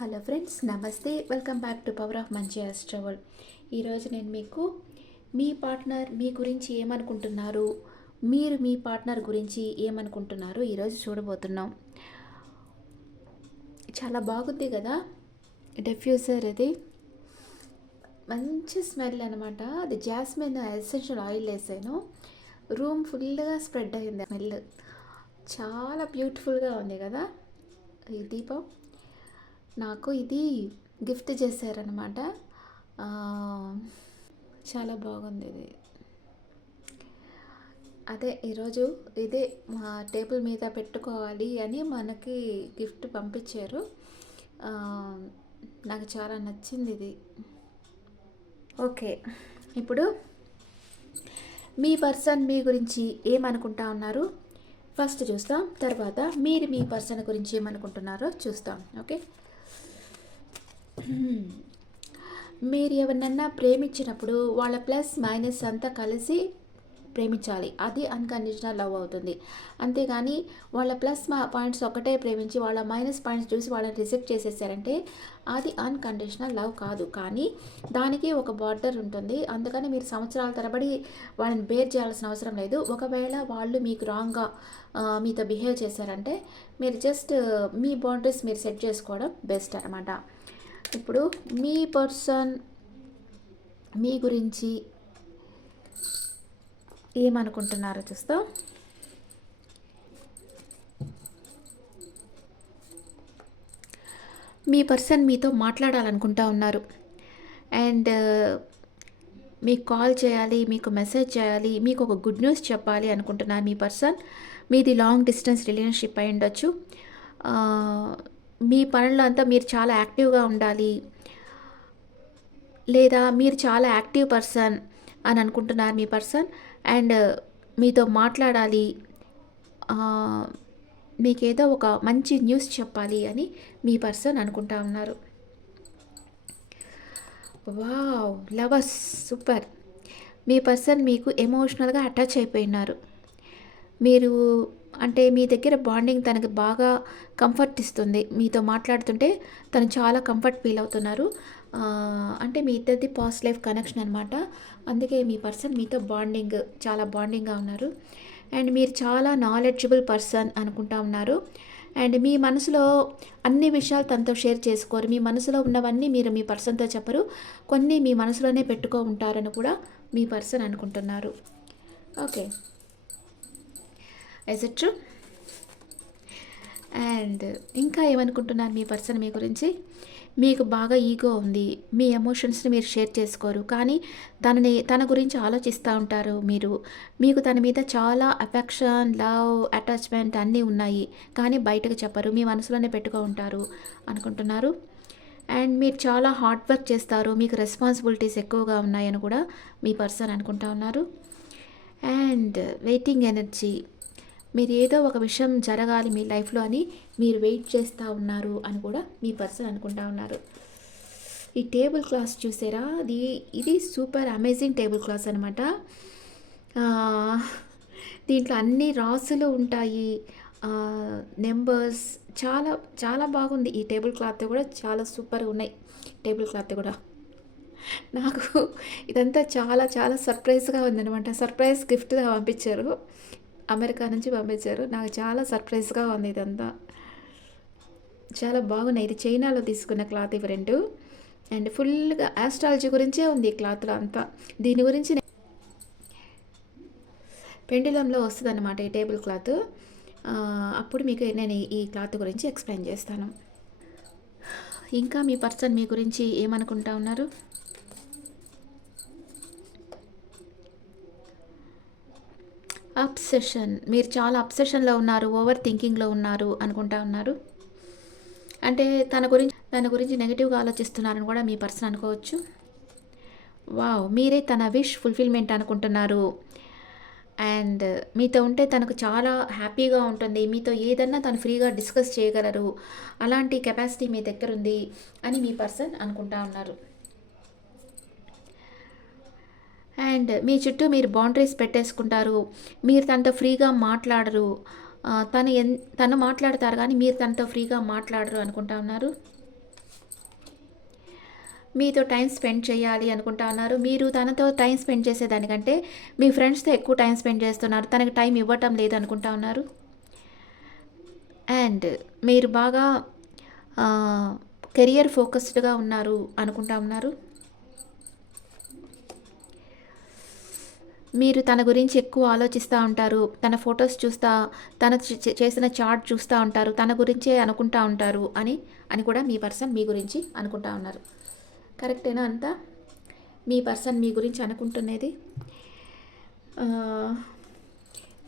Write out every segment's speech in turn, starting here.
Hello friends నమస్తే. Welcome back to power of మంచి ఆస్ట్రవల్ ఈరోజు నేను మీకు మీ పార్ట్నర్ మీ గురించి ఏమనుకుంటున్నారు మీరు మీ పార్ట్నర్ గురించి ఏమనుకుంటున్నారు ఈరోజు చూడబోతున్నాం. చాలా బాగుంది కదా? డెఫ్యూజర్ ఇది. మంచి స్మెల్ అనమాట అది జాస్మిన్ ఎసెన్షియల్ ఆయిల్ వేసాను. రూమ్ ఫుల్గా స్ప్రెడ్ అయింది స్మెల్. చాలా బ్యూటిఫుల్గా ఉంది కదా? ఈ దీపం. నాకు ఇది గిఫ్ట్ చేశారనమాట చాలా బాగుంది ఇది. అదే ఈరోజు ఇదే మా టేబుల్ మీద పెట్టుకోవాలి అని మనకి గిఫ్ట్ పంపించారు. నాకు చాలా నచ్చింది ఇది. ఓకే. ఇప్పుడు మీ పర్సన్ మీ గురించి ఏమనుకుంటా ఉన్నారు? ఫస్ట్ చూస్తాం తర్వాత మీరు మీ పర్సన్ గురించి ఏమనుకుంటున్నారో చూస్తాం. ఓకే? మీరు ఎవరినన్నా ప్రేమించినప్పుడు వాళ్ళ ప్లస్ మైనస్ అంతా కలిసి ప్రేమించాలి. అది అన్కండిషనల్ లవ్ అవుతుంది. అంతేగాని వాళ్ళ ప్లస్ మా పాయింట్స్ ఒకటే ప్రేమించి వాళ్ళ మైనస్ పాయింట్స్ చూసి వాళ్ళని రిజెక్ట్ చేసేసారంటే అది అన్కండిషనల్ లవ్ కాదు. కానీ దానికి ఒక బార్డర్ ఉంటుంది. అందుకని మీరు సంవత్సరాల తరబడి వాళ్ళని బేర్ చేయాల్సిన అవసరం లేదు. ఒకవేళ వాళ్ళు మీకు రాంగ్గా మీతో బిహేవ్ చేశారంటే మీరు జస్ట్ మీ బౌండరీస్ మీరు సెట్ చేసుకోవడం బెస్ట్ అనమాట ఇప్పుడు మీ పర్సన్ మీ గురించి ఏమనుకుంటున్నారో చూస్తాం. మీ పర్సన్ మీతో మాట్లాడాలనుకుంటా ఉన్నారు. అండ్ uh, మీకు కాల్ చేయాలి మీకు మెసేజ్ చేయాలి మీకు ఒక గుడ్ న్యూస్ చెప్పాలి అనుకుంటున్నారు మీ పర్సన్. మీది లాంగ్ డిస్టెన్స్ రిలేషన్షిప్ అయి ఉండొచ్చు. Uh, మీ పనులు అంతా మీరు చాలా యాక్టివ్గా ఉండాలి. లేదా మీరు చాలా యాక్టివ్ పర్సన్ అని అనుకుంటున్నారు మీ పర్సన్. అండ్ మీతో మాట్లాడాలి. మీకేదో ఒక మంచి న్యూస్ చెప్పాలి అని మీ పర్సన్ అనుకుంటా ఉన్నారు. వావ్! లవర్స్! సూపర్! మీ పర్సన్ మీకు ఎమోషనల్గా అటాచ్ అయిపోయినారు. మీరు అంటే మీ దగ్గర బాండింగ్ తనకు బాగా కంఫర్ట్ ఇస్తుంది. మీతో మాట్లాడుతుంటే తను చాలా కంఫర్ట్ ఫీల్ అవుతున్నారు. అంటే మీ ఇద్దరిది పాస్ట్ లైఫ్ కనెక్షన్ అనమాట అందుకే మీ పర్సన్ మీతో బాండింగ్ చాలా బాండింగ్గా ఉన్నారు. అండ్ మీరు చాలా నాలెడ్జబుల్ పర్సన్ అనుకుంటా ఉన్నారు. అండ్ మీ మనసులో అన్ని విషయాలు తనతో షేర్ చేసుకోరు. మీ మనసులో ఉన్నవన్నీ మీరు మీ పర్సన్తో చెప్పరు. కొన్ని మీ మనసులోనే పెట్టుకో ఉంటారని కూడా మీ పర్సన్ అనుకుంటున్నారు. Okay yes it true and ఇంకా ఏమనుకుంటున్నారు మీ పర్సన్ మీ గురించి? మీకు బాగా ఈగో ఉంది. మీ ఎమోషన్స్ని మీరు షేర్ చేసుకోరు. కానీ తనని తన గురించి ఆలోచిస్తూ ఉంటారు మీరు. మీకు తన మీద చాలా అఫెక్షన్ లవ్ అటాచ్మెంట్ అన్నీ ఉన్నాయి. కానీ బయటకు చెప్పరు. మీ మనసులోనే పెట్టుకో ఉంటారు అనుకుంటున్నారు. అండ్ మీరు చాలా హార్డ్ వర్క్ చేస్తారు. మీకు రెస్పాన్సిబిలిటీస్ ఎక్కువగా ఉన్నాయని కూడా మీ పర్సన్ అనుకుంటా ఉన్నారు. అండ్ వెయిటింగ్ ఎనర్జీ మీరు ఏదో ఒక విషయం జరగాలి మీ లైఫ్లో అని మీరు వెయిట్ చేస్తూ ఉన్నారు అని కూడా మీ పర్సన్ అనుకుంటా ఉన్నారు. ఈ టేబుల్ క్లాస్ చూసారా? అది ఇది సూపర్ అమేజింగ్ టేబుల్ క్లాస్ అనమాట దీంట్లో అన్ని రాసులు ఉంటాయి. నెంబర్స్ చాలా చాలా బాగుంది. ఈ టేబుల్ క్లాత్ కూడా చాలా సూపర్గా ఉన్నాయి. టేబుల్ క్లాత్ కూడా. నాకు ఇదంతా చాలా చాలా సర్ప్రైజ్గా ఉందనమాట సర్ప్రైజ్ గిఫ్ట్గా పంపించారు. అమెరికా నుంచి పంపించారు. నాకు చాలా సర్ప్రైజ్గా ఉంది ఇదంతా. చాలా బాగున్నాయి. ఇది చైనాలో తీసుకున్న క్లాత్ ఇవి రెండు. అండ్ ఫుల్గా ఆస్ట్రాలజీ గురించే ఉంది ఈ క్లాత్లో అంతా. దీని గురించి పెండిలంలో వస్తుంది అనమాట ఈ టేబుల్ క్లాత్. అప్పుడు మీకు నేను ఈ క్లాత్ గురించి ఎక్స్ప్లెయిన్ చేస్తాను. ఇంకా మీ పర్సన్ మీ గురించి ఏమనుకుంటా ఉన్నారు? అప్సెషన్ మీరు చాలా అప్సెషన్లో ఉన్నారు ఓవర్ థింకింగ్లో ఉన్నారు అనుకుంటా ఉన్నారు. అంటే తన గురించి తన గురించి నెగిటివ్గా ఆలోచిస్తున్నారని కూడా మీ పర్సన్ అనుకోవచ్చు. వావ్ మీరే తన విష్ ఫుల్ఫిల్మెంట్ అనుకుంటున్నారు. అండ్ మీతో ఉంటే తనకు చాలా హ్యాపీగా ఉంటుంది. మీతో ఏదన్నా తను ఫ్రీగా డిస్కస్ చేయగలరు. అలాంటి కెపాసిటీ మీ దగ్గర ఉంది అని మీ పర్సన్ అనుకుంటా ఉన్నారు. అండ్ మీ చుట్టూ మీరు బౌండరీస్ పెట్టేసుకుంటారు. మీరు తనతో ఫ్రీగా మాట్లాడరు. తను ఎన్ తను మాట్లాడతారు కానీ మీరు తనతో ఫ్రీగా మాట్లాడరు అనుకుంటా ఉన్నారు. మీతో టైం స్పెండ్ చేయాలి అనుకుంటా ఉన్నారు. మీరు తనతో టైం స్పెండ్ చేసేదానికంటే మీ ఫ్రెండ్స్తో ఎక్కువ టైం స్పెండ్ చేస్తున్నారు. తనకి టైం ఇవ్వటం లేదు అనుకుంటా ఉన్నారు. అండ్ మీరు బాగా కెరియర్ ఫోకస్డ్గా ఉన్నారు అనుకుంటా ఉన్నారు. మీరు తన గురించి ఎక్కువ ఆలోచిస్తూ ఉంటారు తన ఫొటోస్ చూస్తా తన చేసిన చార్ట్ చూస్తూ ఉంటారు తన గురించే అనుకుంటా ఉంటారు అని అని కూడా మీ పర్సన్ మీ గురించి అనుకుంటా ఉన్నారు. కరెక్టేనా అంతా? మీ పర్సన్ మీ గురించి అనుకుంటున్నది?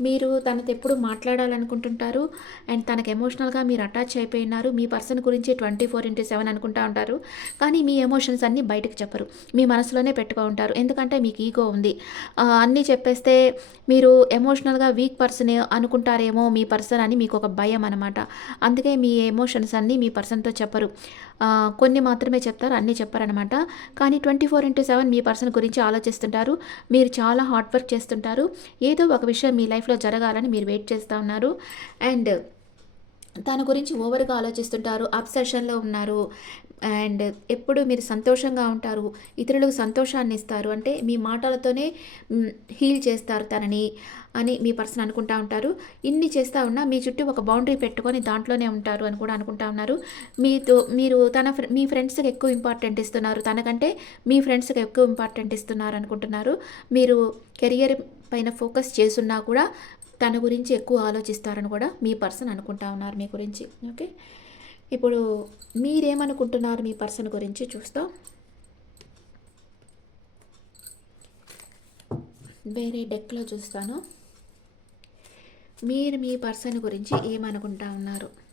మీరు తనతో ఎప్పుడు మాట్లాడాలనుకుంటుంటారు? అండ్ తనకు ఎమోషనల్గా మీరు అటాచ్ అయిపోయి ఉన్నారు మీ పర్సన్ గురించి ట్వంటీ ఫోర్ ఇంటూ సెవెన్ అనుకుంటా ఉంటారు. కానీ మీ ఎమోషన్స్ అన్నీ బయటకు చెప్పరు. మీ మనసులోనే పెట్టుకో ఉంటారు. ఎందుకంటే మీకు ఈగో ఉంది. అన్నీ చెప్పేస్తే మీరు ఎమోషనల్గా వీక్ పర్సన్ అనుకుంటారేమో మీ పర్సన్ అని మీకు ఒక భయం అనమాట అందుకే మీ ఎమోషన్స్ అన్నీ మీ పర్సన్తో చెప్పరు. కొన్ని మాత్రమే చెప్తారు అన్నీ చెప్పారనమాట కానీ ట్వంటీ ఫోర్ ఇంటూ సెవెన్ మీ పర్సన్ గురించి ఆలోచిస్తుంటారు. మీరు చాలా హార్డ్ వర్క్ చేస్తుంటారు. ఏదో ఒక విషయం మీ లైఫ్ లైఫ్లో జరగాలని మీరు వెయిట్ చేస్తూ ఉన్నారు. అండ్ తన గురించి ఓవర్గా ఆలోచిస్తుంటారు అబ్సెషన్లో ఉన్నారు. అండ్ ఎప్పుడు మీరు సంతోషంగా ఉంటారు ఇతరులకు సంతోషాన్ని ఇస్తారు. అంటే మీ మాటలతోనే హీల్ చేస్తారు తనని అని మీ పర్సన్ అనుకుంటా ఉంటారు. ఇన్ని చేస్తూ ఉన్నా మీ చుట్టూ ఒక బౌండరీ పెట్టుకొని దాంట్లోనే ఉంటారు అని కూడా అనుకుంటా ఉన్నారు. మీతో మీరు తన ఫ్రె- మీ ఫ్రెండ్స్కి ఎక్కువ ఇంపార్టెంట్ ఇస్తున్నారు. తనకంటే మీ ఫ్రెండ్స్కి ఎక్కువ ఇంపార్టెంట్ ఇస్తున్నారు అనుకుంటున్నారు. మీరు కెరియర్ పైన ఫోకస్ చేస్తున్నా కూడా తన గురించి ఎక్కువ ఆలోచిస్తారని కూడా మీ పర్సన్ అనుకుంటా ఉన్నారు మీ గురించి. ఓకే? ఇప్పుడు మీరేమనుకుంటున్నారు మీ పర్సన్ గురించి చూస్తాం. వేరే డెక్లో చూస్తాను. మీరు మీ పర్సన్ గురించి ఏమనుకుంటా ఉన్నారు?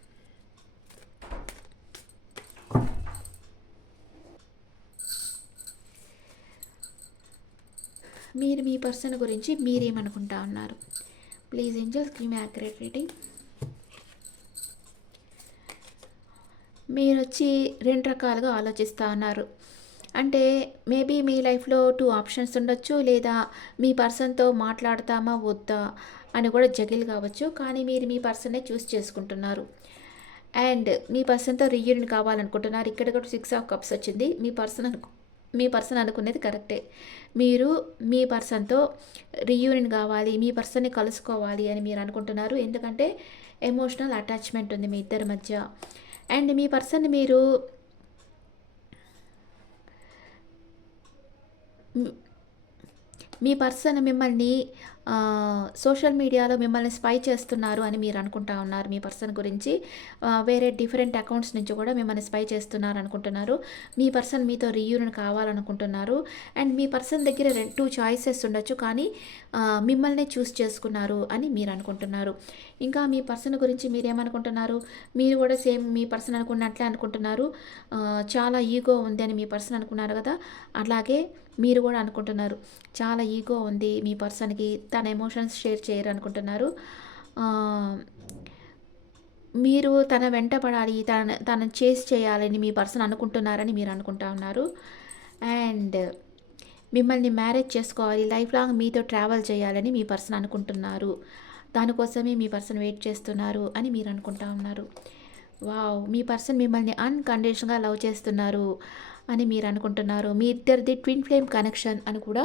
మీరు మీ పర్సన్ గురించి మీరేమనుకుంటా ఉన్నారు? Please angels give me accurate reading మీరు వచ్చి రెండు రకాలుగా ఆలోచిస్తూ ఉన్నారు. అంటే మేబీ మీ లైఫ్లో టూ ఆప్షన్స్ ఉండొచ్చు లేదా మీ పర్సన్తో మాట్లాడతామా వద్దా అని కూడా జగిల్ కావచ్చు కానీ మీరు మీ పర్సన్నే చూస్ చేసుకుంటున్నారు. అండ్ మీ పర్సన్తో రీయూనియన్ కావాలనుకుంటున్నారు. ఇక్కడ కూడా సిక్స్ ఆఫ్ కప్స్ వచ్చింది. మీ పర్సన్ అనుకు మీ పర్సన్ అనుకునేది కరెక్టే. మీరు మీ పర్సన్తో రీయూనియన్ కావాలి మీ పర్సన్ని కలుసుకోవాలి అని మీరు అనుకుంటున్నారు. ఎందుకంటే ఎమోషనల్ అటాచ్మెంట్ ఉంది మీ ఇద్దరి మధ్య. అండ్ మీ పర్సన్ మీరు మీ పర్సన్ మిమ్మల్ని సోషల్ మీడియాలో మిమ్మల్ని స్పై చేస్తున్నారు అని మీరు అనుకుంటా ఉన్నారు మీ పర్సన్ గురించి. వేరే డిఫరెంట్ అకౌంట్స్ నుంచి కూడా మిమ్మల్ని స్పై చేస్తున్నారు అనుకుంటున్నారు. మీ పర్సన్ మీతో రీయూనియన్ కావాలనుకుంటున్నారు. అండ్ మీ పర్సన్ దగ్గర రెండు టూ చాయిసెస్ ఉండొచ్చు కానీ మిమ్మల్ని మిమ్మల్నే చూస్ చేసుకున్నారు అని మీరు అనుకుంటున్నారు. ఇంకా మీ పర్సన్ గురించి మీరేమనుకుంటున్నారు మీరు కూడా సేమ్ మీ పర్సన్ అనుకున్నట్లే అనుకుంటున్నారు. చాలా ఈగో ఉంది అని మీ పర్సన్ అనుకున్నారు కదా? అలాగే మీరు కూడా అనుకుంటున్నారు. చాలా ఈగో ఉంది మీ పర్సన్కి. తన ఎమోషన్స్ షేర్ చేయరు అనుకుంటున్నారు మీరు తన వెంట పడాలి తన తను చేసి చేయాలని మీ పర్సన్ అనుకుంటున్నారని మీరు అనుకుంటా ఉన్నారు. అండ్ మిమ్మల్ని మ్యారేజ్ చేసుకోవాలి లైఫ్ లాంగ్ మీతో ట్రావెల్ చేయాలని మీ పర్సన్ అనుకుంటున్నారు. దానికోసమే మీ పర్సన్ వెయిట్ చేస్తున్నారు అని మీరు అనుకుంటా ఉన్నారు. వావ్ మీ పర్సన్ మిమ్మల్ని అన్కండిషన్గా లవ్ చేస్తున్నారు అని మీరు అనుకుంటున్నారు. మీ ఇద్దరిది ట్విన్ ఫ్లేమ్ కనెక్షన్ అని కూడా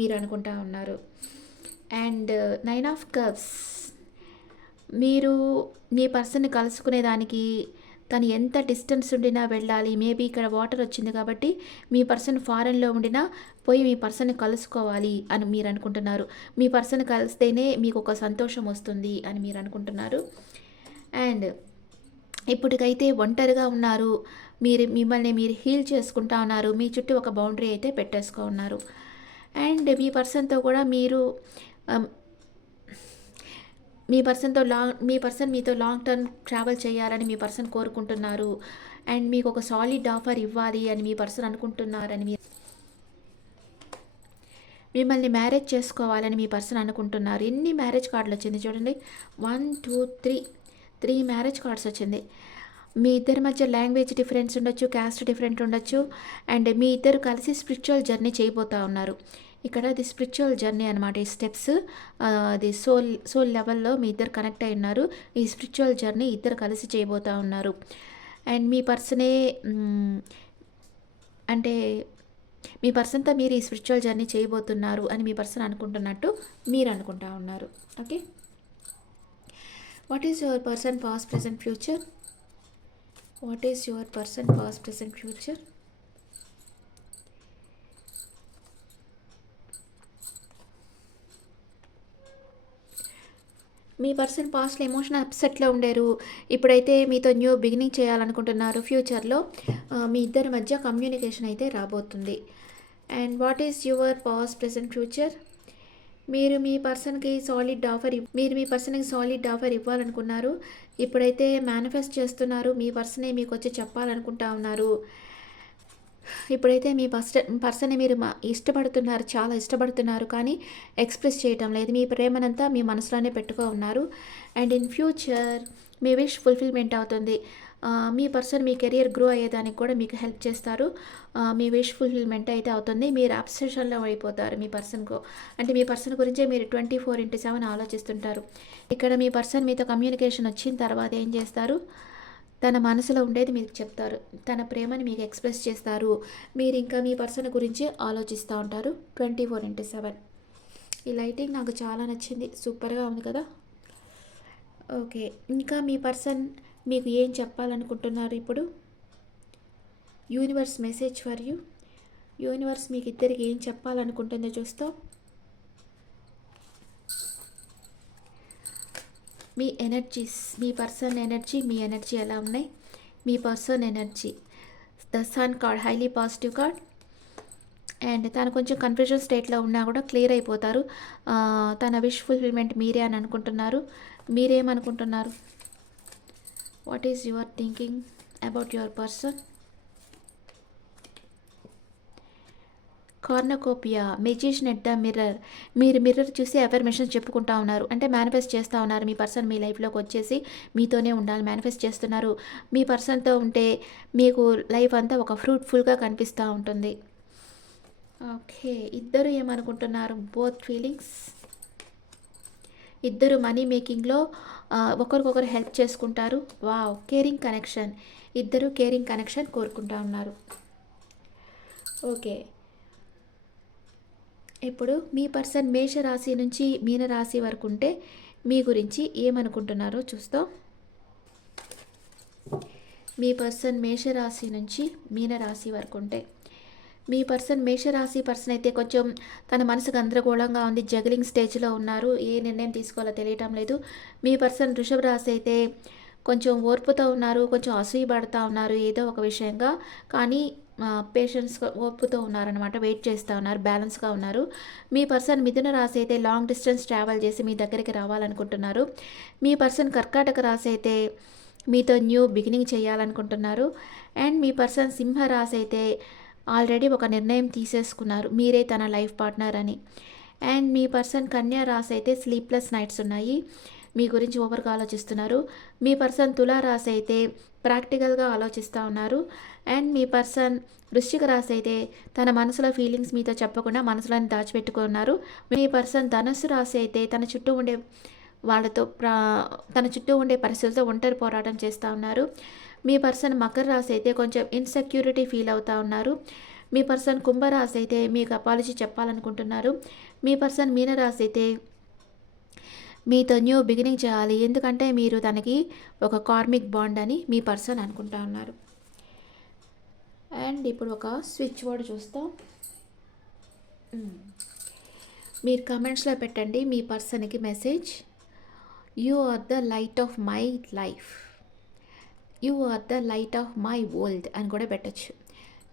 మీరు అనుకుంటా ఉన్నారు. And nine of cups. మీరు మీ పర్సన్ని కలుసుకునేదానికి తను ఎంత డిస్టెన్స్ ఉండినా వెళ్ళాలి. మేబీ ఇక్కడ వాటర్ వచ్చింది కాబట్టి మీ పర్సన్ ఫారెన్లో ఉండినా పోయి మీ పర్సన్ కలుసుకోవాలి అని మీరు అనుకుంటున్నారు. మీ పర్సన్ కలిస్తేనే మీకు ఒక సంతోషం వస్తుంది అని మీరు అనుకుంటున్నారు. అండ్ ఇప్పటికైతే ఒంటరిగా ఉన్నారు. మీరు మిమ్మల్ని మీరు హీల్ చేసుకుంటా ఉన్నారు. మీ చుట్టూ ఒక బౌండరీ అయితే పెట్టేసుకో ఉన్నారు అండ్ మీ పర్సన్తో కూడా మీరు Um, మీ పర్సన్తో లాంగ్ మీ పర్సన్ మీతో లాంగ్ టర్మ్ ట్రావెల్ చేయాలని మీ పర్సన్ కోరుకుంటున్నారు. అండ్ మీకు ఒక సాలిడ్ ఆఫర్ ఇవ్వాలి అని మీ పర్సన్ అనుకుంటున్నారని మీ మిమ్మల్ని మ్యారేజ్ చేసుకోవాలని మీ పర్సన్ అనుకుంటున్నారు. ఎన్ని మ్యారేజ్ కార్డులు వచ్చింది చూడండి. One two three three marriage cards వచ్చింది. మీ ఇద్దరి మధ్య లాంగ్వేజ్ డిఫరెన్స్ ఉండొచ్చు క్యాస్ట్ డిఫరెంట్ ఉండొచ్చు. అండ్ మీ ఇద్దరు కలిసి స్పిరిచువల్ జర్నీ చేయబోతా ఉన్నారు. ఇక్కడ అది స్పిరిచువల్ జర్నీ అనమాట ఈ స్టెప్స్ అది సోల్ సోల్ లెవెల్లో మీ ఇద్దరు కనెక్ట్ అయి ఉన్నారు. ఈ స్పిరిచువల్ జర్నీ ఇద్దరు కలిసి చేయబోతా ఉన్నారు. అండ్ మీ పర్సనే అంటే మీ పర్సన్తో మీరు ఈ స్పిరిచువల్ జర్నీ చేయబోతున్నారు అని మీ పర్సన్ అనుకుంటున్నట్టు మీరు అనుకుంటా ఉన్నారు. Okay what is your person past present future what is your person past present future me person పాస్ట్లో ఎమోషనల్ అప్సెట్లో ఉండేరు. ఇప్పుడైతే మీతో న్యూ బిగినింగ్ చేయాలనుకుంటున్నారు ఫ్యూచర్లో. మీ ఇద్దరి మధ్య కమ్యూనికేషన్ అయితే రాబోతుంది. And what is your past present future? మీరు మీ పర్సన్కి సాలిడ్ ఆఫర్ ఇవ్- మీరు మీ పర్సన్కి సాలిడ్ ఆఫర్ ఇవ్వాలనుకున్నారు. ఇప్పుడైతే మేనిఫెస్ట్ చేస్తున్నారు. మీ పర్సనే మీకు వచ్చి చెప్పాలనుకుంటా ఉన్నారు. ఇప్పుడైతే మీ పర్సన్ పర్సన్ని మీరు మా- ఇష్టపడుతున్నారు చాలా ఇష్టపడుతున్నారు కానీ ఎక్స్ప్రెస్ చేయటం లేదు. మీ ప్రేమనంతా మీ మనసులోనే పెట్టుకో ఉన్నారు. అండ్ ఇన్ ఫ్యూచర్ మీ విష్ ఫుల్ఫిల్మెంట్ అవుతుంది. మీ పర్సన్ మీ కెరియర్ గ్రో అయ్యేదానికి కూడా మీకు హెల్ప్ చేస్తారు. మీ విష్ ఫుల్ఫిల్మెంట్ అయితే అవుతుంది. మీరు అబ్సెషన్లో అయిపోతారు మీ పర్సన్కు. అంటే మీ పర్సన్ గురించే మీరు ట్వంటీ ఫోర్ ఇంటూ సెవెన్ ఆలోచిస్తుంటారు. ఇక్కడ మీ పర్సన్ మీతో కమ్యూనికేషన్ వచ్చిన తర్వాత ఏం చేస్తారు? తన మనసులో ఉండేది మీకు చెప్తారు. తన ప్రేమని మీకు ఎక్స్ప్రెస్ చేస్తారు. మీరు ఇంకా మీ పర్సన్ గురించి ఆలోచిస్తూ ఉంటారు. Twenty four into seven. ఈ లైటింగ్ నాకు చాలా నచ్చింది. సూపర్గా ఉంది కదా? ఓకే. ఇంకా మీ పర్సన్ మీకు ఏం చెప్పాలనుకుంటున్నారు ఇప్పుడు? Universe message for you. Universe మీకు ఇద్దరికి ఏం చెప్పాలనుకుంటుందో చూస్తాం. మీ ఎనర్జీస్ మీ పర్సన్ ఎనర్జీ మీ ఎనర్జీ ఎలా ఉన్నాయి? మీ person energy. The sun card highly positive card and తను కొంచెం కన్ఫ్యూజన్ స్టేట్లో ఉన్నా కూడా క్లియర్ అయిపోతారు. తన విష్ ఫుల్ఫిల్మెంట్ మీరే అని అనుకుంటున్నారు. మీరేమనుకుంటున్నారు? What is your thinking about your person cornucopia magician at the mirror. మీరు మిర్రర్ చూసి అఫర్మేషన్స్ చెప్పుకుంటా ఉన్నారు. అంటే మేనిఫెస్ట్ చేస్తూ ఉన్నారు. మీ పర్సన్ మీ లైఫ్లోకి వచ్చేసి మీతోనే ఉండాలి. మేనిఫెస్ట్ చేస్తున్నారు. మీ పర్సన్తో ఉంటే మీకు లైఫ్ అంతా ఒక ఫ్రూట్ఫుల్గా కనిపిస్తూ ఉంటుంది. ఓకే. ఇద్దరు ఏమనుకుంటున్నారు? Both feelings? ఇద్దరు మనీ మేకింగ్లో ఒకరికొకరు హెల్ప్ చేసుకుంటారు. వావ్! Caring connection. ఇద్దరు కేరింగ్ కనెక్షన్ కోరుకుంటా ఉన్నారు. ఓకే. ఇప్పుడు మీ పర్సన్ మేషరాశి నుంచి మీనరాశి వరకు ఉంటే మీ గురించి ఏమనుకుంటున్నారో చూస్తాం. మీ పర్సన్ మేషరాశి నుంచి మీనరాశి వరకు ఉంటే. మీ పర్సన్ మేషరాశి పర్సన్ అయితే కొంచెం తన మనసు గందరగోళంగా ఉంది జగలింగ్ స్టేజ్లో ఉన్నారు ఏ నిర్ణయం తీసుకోవాలో తెలియటం లేదు. మీ పర్సన్ వృషభ రాశి అయితే కొంచెం ఓర్పుతో ఉన్నారు కొంచెం అసూయపడతా ఉన్నారు ఏదో ఒక విషయంగా. కానీ పేషెన్స్ ఓపుతో ఉన్నారనమాట వెయిట్ చేస్తూ ఉన్నారు బ్యాలెన్స్గా ఉన్నారు. మీ పర్సన్ మిథున రాశి అయితే లాంగ్ డిస్టెన్స్ ట్రావెల్ చేసి మీ దగ్గరికి రావాలనుకుంటున్నారు. మీ పర్సన్ కర్కాటక రాశి అయితే మీతో న్యూ బిగినింగ్ చేయాలనుకుంటున్నారు. అండ్ మీ పర్సన్ సింహ రాశి అయితే ఆల్రెడీ ఒక నిర్ణయం తీసేసుకున్నారు మీరే తన లైఫ్ పార్ట్నర్ అని. అండ్ మీ పర్సన్ కన్యా రాశి అయితే స్లీప్లెస్ నైట్స్ ఉన్నాయి. మీ గురించి ఓవర్గా ఆలోచిస్తున్నారు. మీ పర్సన్ తులారాశి అయితే ప్రాక్టికల్గా ఆలోచిస్తూ ఉన్నారు. అండ్ మీ పర్సన్ వృశ్చిక రాశి అయితే తన మనసులో ఫీలింగ్స్ మీతో చెప్పకుండా మనసులోని దాచిపెట్టుకున్నారు. మీ పర్సన్ ధనుసు రాశి అయితే తన చుట్టూ ఉండే వాళ్ళతో ప్రా తన చుట్టూ ఉండే పరిస్థితులతో ఒంటరి పోరాటం చేస్తూ ఉన్నారు. మీ పర్సన్ మకర రాశి అయితే కొంచెం ఇన్సెక్యూరిటీ ఫీల్ అవుతూ ఉన్నారు. మీ పర్సన్ కుంభరాశి అయితే మీకు అపాలజీ చెప్పాలనుకుంటున్నారు. మీ పర్సన్ మీనరాశి అయితే మీతో న్యూ బిగినింగ్ చేయాలి. ఎందుకంటే మీరు తనకి ఒక కార్మిక్ బాండ్ అని మీ పర్సన్ అనుకుంటా ఉన్నారు. అండ్ ఇప్పుడు ఒక స్విచ్ బోర్డ్ చూస్తాం. మీరు కమెంట్స్లో పెట్టండి మీ పర్సన్కి message. You are the light of my life. You are the light of my world అని కూడా పెట్టచ్చు.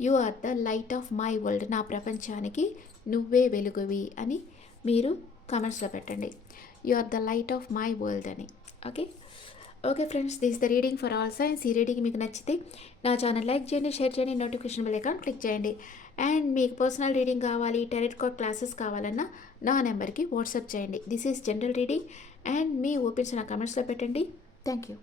You are the light of my world నా ప్రపంచానికి నువ్వే వెలుగువి అని మీరు కామెంట్స్లో పెట్టండి. You are the light of my world అని. Okay okay friends this the reading for all signs ఈ రీడింగ్ మీకు నచ్చితే నా ఛానల్ లైక్ చేయండి షేర్ చేయండి నోటిఫికేషన్ బెల్ అకౌంట్ క్లిక్ చేయండి. అండ్ మీకు పర్సనల్ రీడింగ్ కావాలి టెరెట్ కోడ్ క్లాసెస్ కావాలన్నా నా నెంబర్కి వాట్సాప్ చేయండి. This is general reading and me opens నా కమెంట్స్లో పెట్టండి. Thank you